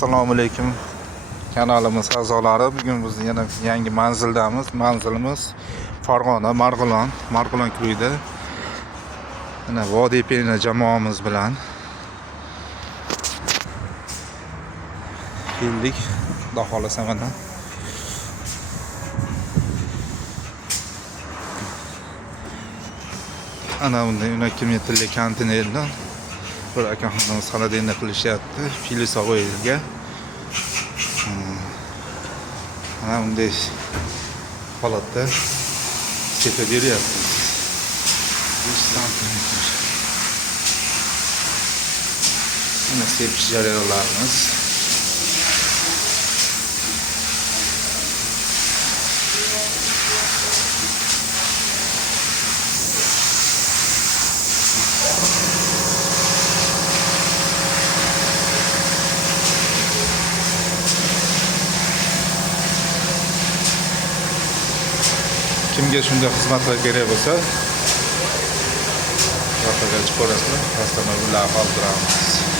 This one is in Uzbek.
Assalomu alaykum kanalimiz a'zolari. Bugun biz yana yangi manzildamiz. Manzilimiz Farg'ona, Marg'ilon klubida. Mana Vodiy Pena jamoamiz bilan keldik. Xudo xolasa mana ana bunday 12 metrlik konteynerdan bir akaxonimiz xolodilniy qilishyapti. Filosofiyaga. Mana bunday holatda sepib beryapmiz. 5 santimetr. Mana sepish jarayonlarimiz. Kimga shunday xizmatlar kerak bo'lsa, orqaga chiqib ko'rasizlar, avtomobillar qoldiramiz.